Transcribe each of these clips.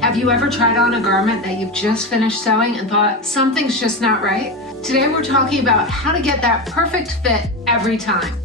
Have you ever tried on a garment that you've just finished sewing and thought something's just not right? Today we're talking about how to get that perfect fit every time.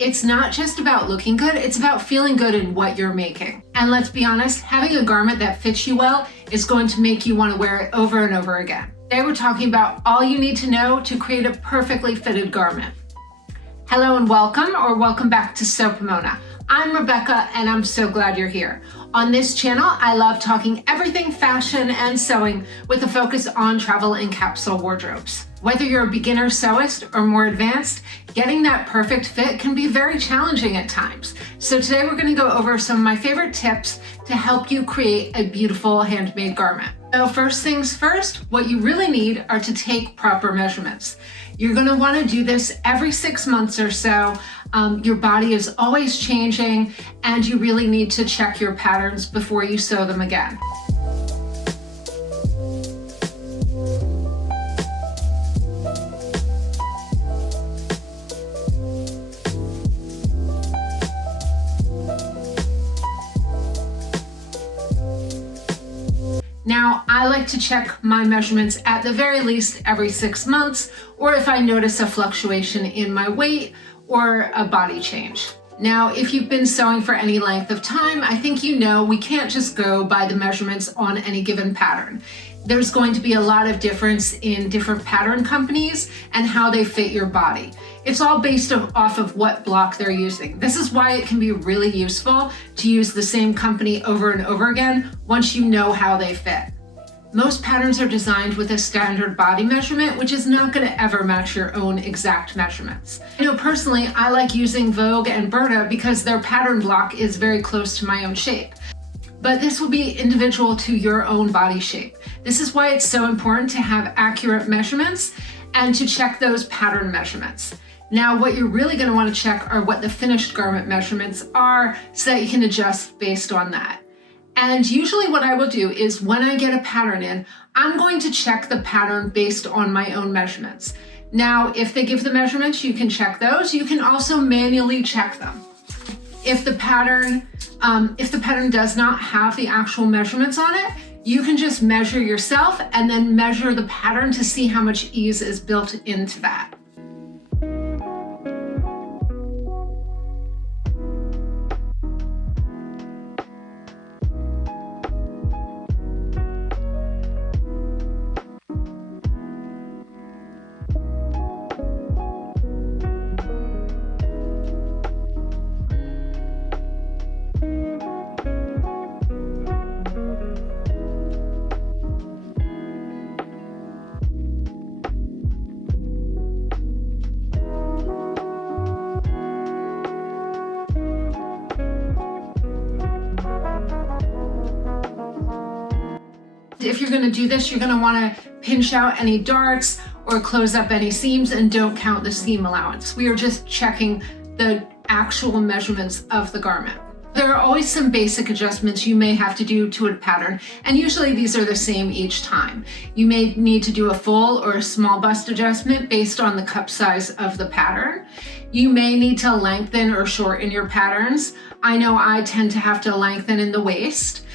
It's not just about looking good, it's about feeling good in what you're making. And let's be honest, having a garment that fits you well is going to make you want to wear it over and over again. Today we're talking about all you need to know to create a perfectly fitted garment. Hello and welcome back to Sew Pomona. I'm Rebecca and I'm so glad you're here. On this channel, I love talking everything fashion and sewing with a focus on travel and capsule wardrobes. Whether you're a beginner sewist or more advanced, getting that perfect fit can be very challenging at times. So today we're going to go over some of my favorite tips to help you create a beautiful handmade garment. So first things first, what you really need are to take proper measurements. You're going to want to do this every 6 months or so. Your body is always changing and you really need to check your patterns before you sew them again. Now, I like to check my measurements at the very least every 6 months, or if I notice a fluctuation in my weight or a body change. Now, if you've been sewing for any length of time, I think you know we can't just go by the measurements on any given pattern. There's going to be a lot of difference in different pattern companies and how they fit your body. It's all based off of what block they're using. This is why it can be really useful to use the same company over and over again once you know how they fit. Most patterns are designed with a standard body measurement, which is not going to ever match your own exact measurements. You know, personally, I like using Vogue and Burda because their pattern block is very close to my own shape. But this will be individual to your own body shape. This is why it's so important to have accurate measurements and to check those pattern measurements. Now, what you're really going to want to check are what the finished garment measurements are so that you can adjust based on that. And usually what I will do is when I get a pattern in, I'm going to check the pattern based on my own measurements. Now, if they give the measurements, you can check those. You can also manually check them. If the pattern does not have the actual measurements on it, you can just measure yourself and then measure the pattern to see how much ease is built into that. If you're going to do this, you're going to want to pinch out any darts or close up any seams and don't count the seam allowance. We are just checking the actual measurements of the garment. There are always some basic adjustments you may have to do to a pattern, and usually these are the same each time. You may need to do a full or a small bust adjustment based on the cup size of the pattern. You may need to lengthen or shorten your patterns. I know I tend to have to lengthen in the waist.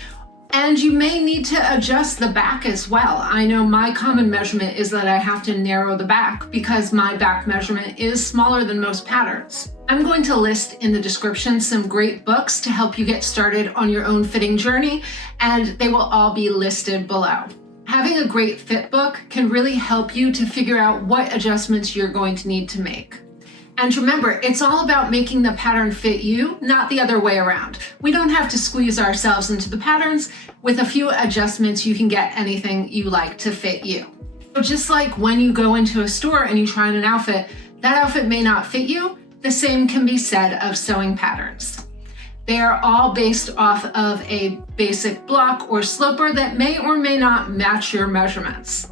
And you may need to adjust the back as well. I know my common measurement is that I have to narrow the back because my back measurement is smaller than most patterns. I'm going to list in the description some great books to help you get started on your own fitting journey, and they will all be listed below. Having a great fit book can really help you to figure out what adjustments you're going to need to make. And remember, it's all about making the pattern fit you, not the other way around. We don't have to squeeze ourselves into the patterns. With a few adjustments, you can get anything you like to fit you. So just like when you go into a store and you try on an outfit, that outfit may not fit you. The same can be said of sewing patterns. They are all based off of a basic block or sloper that may or may not match your measurements.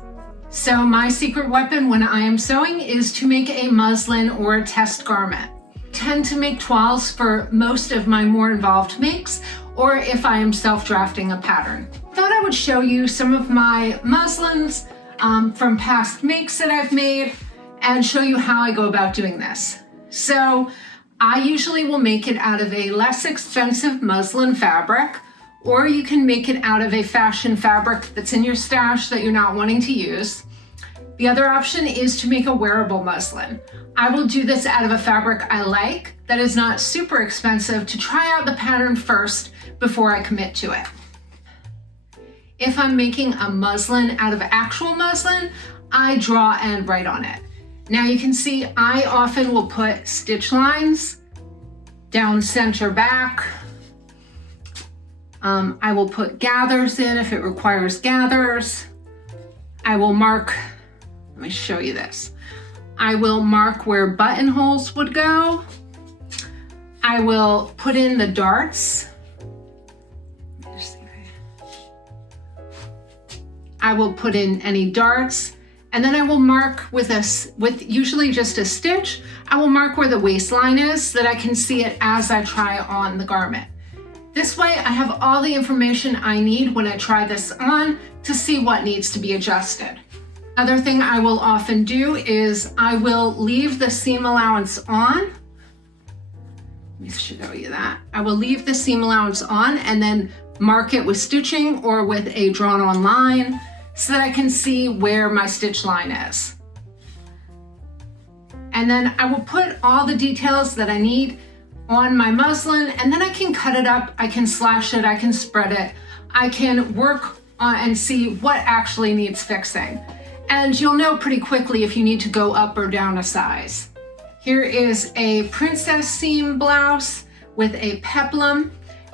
So my secret weapon when I am sewing is to make a muslin or a test garment. I tend to make toiles for most of my more involved makes, or if I am self-drafting a pattern. I thought I would show you some of my muslins from past makes that I've made and show you how I go about doing this. So I usually will make it out of a less expensive muslin fabric, or you can make it out of a fashion fabric that's in your stash that you're not wanting to use. The other option is to make a wearable muslin. I will do this out of a fabric I like that is not super expensive to try out the pattern first before I commit to it. If I'm making a muslin out of actual muslin, I draw and write on it. Now you can see I often will put stitch lines down center back. I will put gathers in if it requires gathers. I will mark, let me show you this. I will mark where buttonholes would go. I will put in the darts. I will put in any darts, and then I will mark with usually just a stitch. I will mark where the waistline is so that I can see it as I try on the garment. This way I have all the information I need when I try this on to see what needs to be adjusted. Another thing I will often do is I will leave the seam allowance on. Let me show you that. I will leave the seam allowance on and then mark it with stitching or with a drawn on line so that I can see where my stitch line is. And then I will put all the details that I need on my muslin, and then I can cut it up, I can slash it, I can spread it, I can work on and see what actually needs fixing. And you'll know pretty quickly if you need to go up or down a size. Here is a princess seam blouse with a peplum.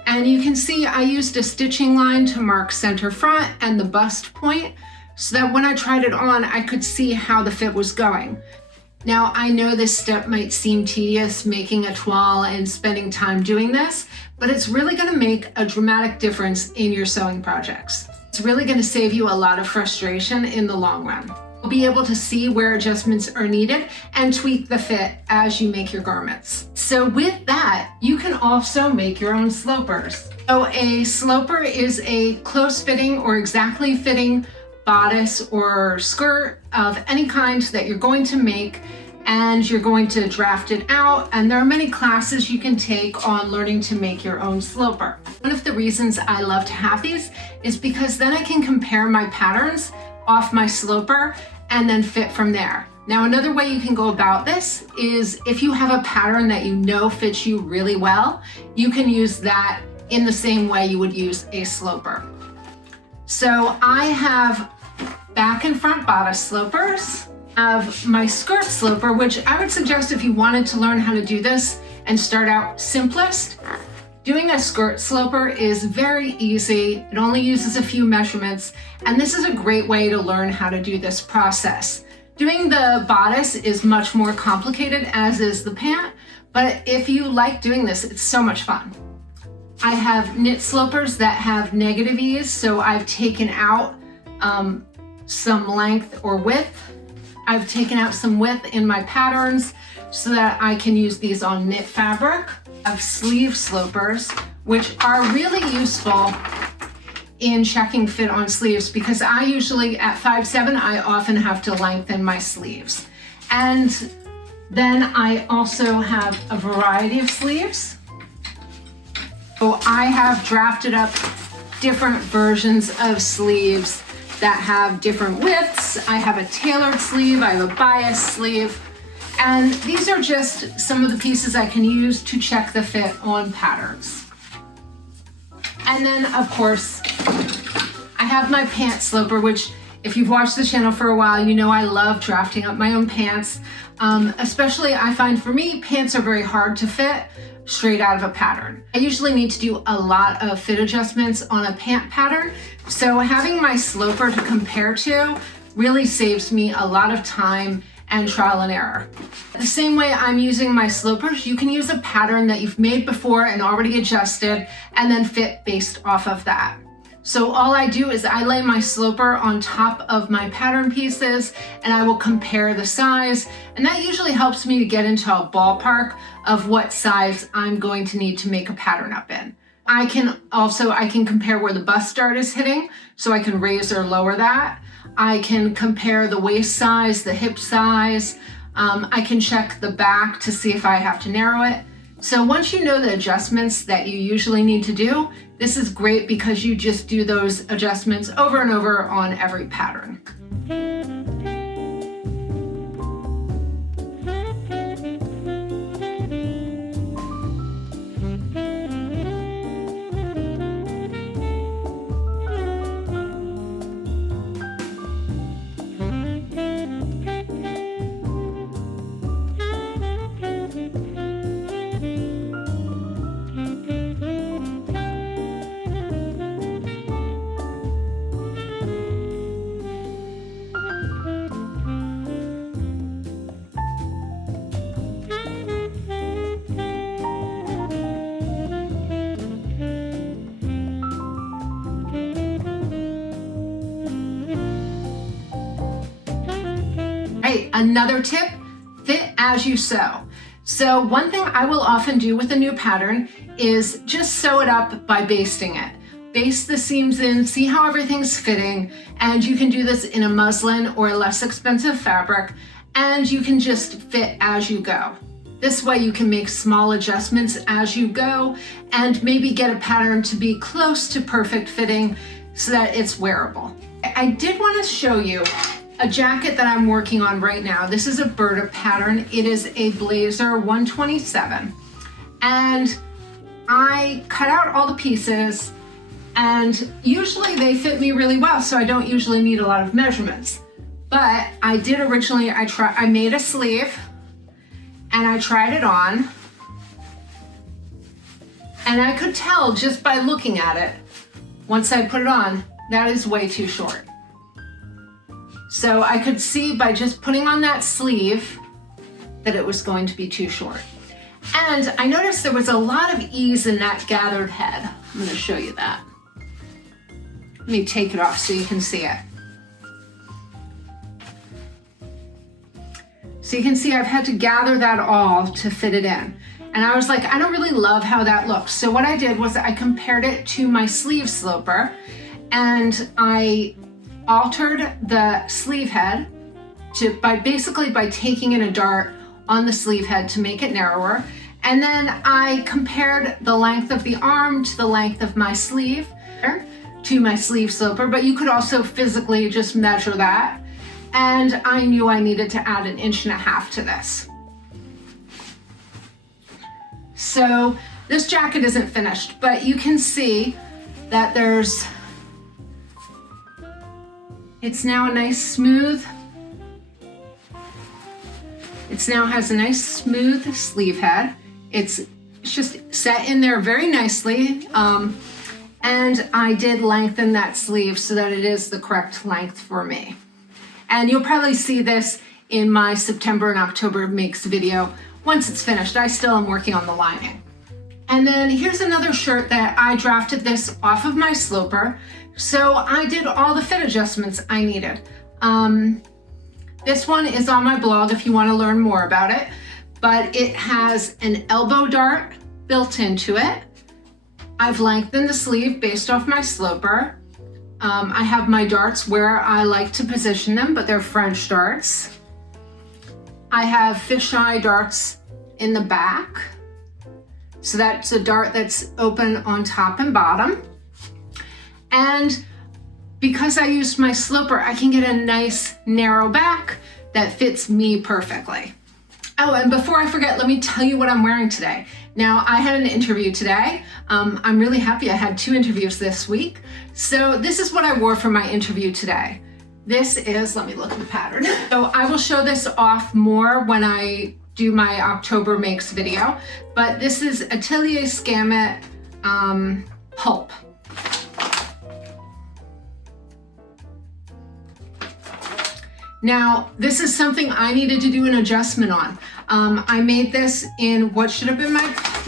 And you can see I used a stitching line to mark center front and the bust point so that when I tried it on, I could see how the fit was going. Now, I know this step might seem tedious, making a toile and spending time doing this, but it's really gonna make a dramatic difference in your sewing projects. It's really gonna save you a lot of frustration in the long run. You'll be able to see where adjustments are needed and tweak the fit as you make your garments. So with that, you can also make your own slopers. So a sloper is a close fitting or exactly fitting bodice or skirt of any kind that you're going to make, and you're going to draft it out. And there are many classes you can take on learning to make your own sloper. One of the reasons I love to have these is because then I can compare my patterns off my sloper and then fit from there. Now, another way you can go about this is if you have a pattern that you know fits you really well, you can use that in the same way you would use a sloper. So I have back and front bodice slopers, of my skirt sloper, which I would suggest if you wanted to learn how to do this and start out simplest. Doing a skirt sloper is very easy. It only uses a few measurements, and this is a great way to learn how to do this process. Doing the bodice is much more complicated, as is the pant, but if you like doing this, it's so much fun. I have knit slopers that have negative ease, so I've taken out some length or width. I've taken out some width in my patterns so that I can use these on knit fabric. I have sleeve slopers, which are really useful in checking fit on sleeves because I usually, at 5'7", I often have to lengthen my sleeves. And then I also have a variety of sleeves. So I have drafted up different versions of sleeves that have different widths. I have a tailored sleeve, I have a bias sleeve, and these are just some of the pieces I can use to check the fit on patterns. And then, of course, I have my pant sloper, which if you've watched the channel for a while, you know I love drafting up my own pants. Especially I find for me, pants are very hard to fit straight out of a pattern. I usually need to do a lot of fit adjustments on a pant pattern, so having my sloper to compare to really saves me a lot of time and trial and error. The same way I'm using my slopers, you can use a pattern that you've made before and already adjusted and then fit based off of that. So all I do is I lay my sloper on top of my pattern pieces and I will compare the size, and that usually helps me to get into a ballpark of what size I'm going to need to make a pattern up in. I can compare where the bust dart is hitting, so I can raise or lower that. I can compare the waist size, the hip size. I can check the back to see if I have to narrow it. So once you know the adjustments that you usually need to do, this is great because you just do those adjustments over and over on every pattern. Another tip, fit as you sew. So one thing I will often do with a new pattern is just sew it up by basting it. Baste the seams in, see how everything's fitting, and you can do this in a muslin or a less expensive fabric, and you can just fit as you go. This way you can make small adjustments as you go and maybe get a pattern to be close to perfect fitting so that it's wearable. I did want to show you a jacket that I'm working on right now. This is a Burda pattern. It is a Blazer 127. And I cut out all the pieces, and usually they fit me really well, so I don't usually need a lot of measurements. But I did originally, I made a sleeve and I tried it on, and I could tell just by looking at it, once I put it on, that is way too short. So I could see by just putting on that sleeve that it was going to be too short. And I noticed there was a lot of ease in that gathered head. I'm going to show you that. Let me take it off so you can see it. So you can see I've had to gather that all to fit it in. And I was like, I don't really love how that looks. So what I did was I compared it to my sleeve sloper, and I altered the sleeve head by taking in a dart on the sleeve head to make it narrower. And then I compared the length of the arm to the length of my sleeve to my sleeve sloper, but you could also physically just measure that. And I knew I needed to add 1.5 inches to this. So this jacket isn't finished, but you can see that it's now a nice smooth, it now has a nice smooth sleeve head. It's just set in there very nicely. And I did lengthen that sleeve so that it is the correct length for me. And you'll probably see this in my September and October makes video once it's finished. I still am working on the lining. And then here's another shirt that I drafted this off of my sloper. So I did all the fit adjustments I needed. This one is on my blog if you want to learn more about it, but it has an elbow dart built into it. I've lengthened the sleeve based off my sloper. I have my darts where I like to position them, but they're French darts. I have fisheye darts in the back. So that's a dart that's open on top and bottom. And because I used my sloper, I can get a nice narrow back that fits me perfectly. Oh, and before I forget, let me tell you what I'm wearing today. Now, I had an interview today. I'm really happy I had 2 interviews this week. So this is what I wore for my interview today. This is, let me look at the pattern. So I will show this off more when I do my October makes video, but this is Atelier Scamet pulp. Now, this is something I needed to do an adjustment on. I made this in what should have been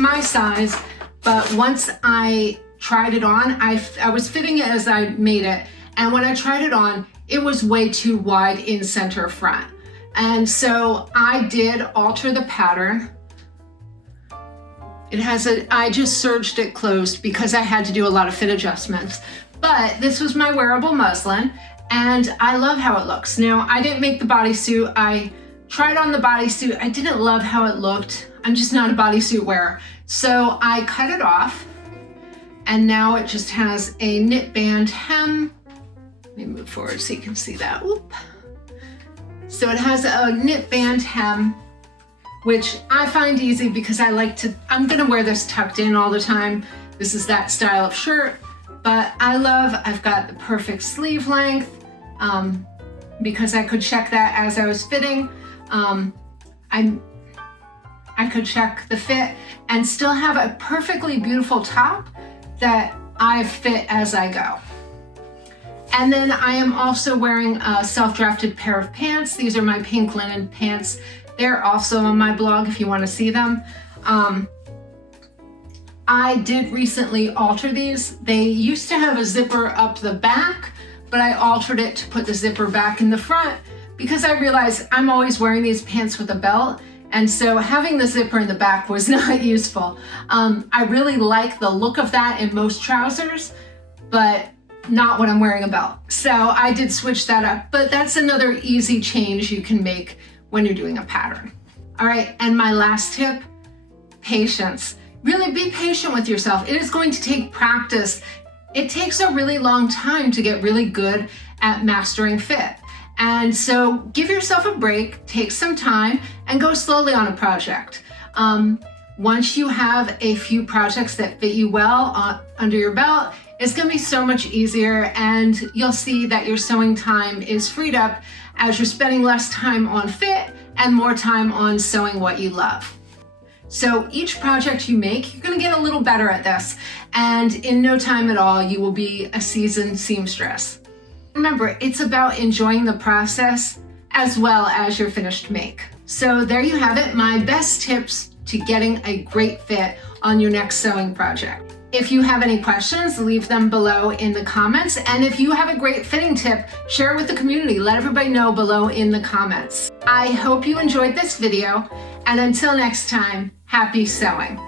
my size, but once I tried it on, I was fitting it as I made it, and when I tried it on, it was way too wide in center front. And so I did alter the pattern. I just serged it closed because I had to do a lot of fit adjustments. But this was my wearable muslin, and I love how it looks. Now, I didn't make the bodysuit. I tried on the bodysuit. I didn't love how it looked. I'm just not a bodysuit wearer. So I cut it off, and now it just has a knit band hem. Let me move forward so you can see that. Oop. So it has a knit band hem, which I find easy because I'm gonna wear this tucked in all the time. This is that style of shirt, but I've got the perfect sleeve length because I could check that as I was fitting. I could check the fit and still have a perfectly beautiful top that I fit as I go. And then I am also wearing a self-drafted pair of pants. These are my pink linen pants. They're also on my blog if you want to see them. I did recently alter these. They used to have a zipper up the back, but I altered it to put the zipper back in the front because I realized I'm always wearing these pants with a belt, and so having the zipper in the back was not useful. I really like the look of that in most trousers, but not when I'm wearing a belt. So I did switch that up, but that's another easy change you can make when you're doing a pattern. All right, and my last tip, patience. Really be patient with yourself. It is going to take practice. It takes a really long time to get really good at mastering fit. And so give yourself a break, take some time, and go slowly on a project. Once you have a few projects that fit you well under your belt, it's gonna be so much easier, and you'll see that your sewing time is freed up as you're spending less time on fit and more time on sewing what you love. So each project you make, you're gonna get a little better at this, and in no time at all, you will be a seasoned seamstress. Remember, it's about enjoying the process as well as your finished make. So there you have it, my best tips to getting a great fit on your next sewing project. If you have any questions, leave them below in the comments. And if you have a great fitting tip, share it with the community. Let everybody know below in the comments. I hope you enjoyed this video. And until next time, happy sewing.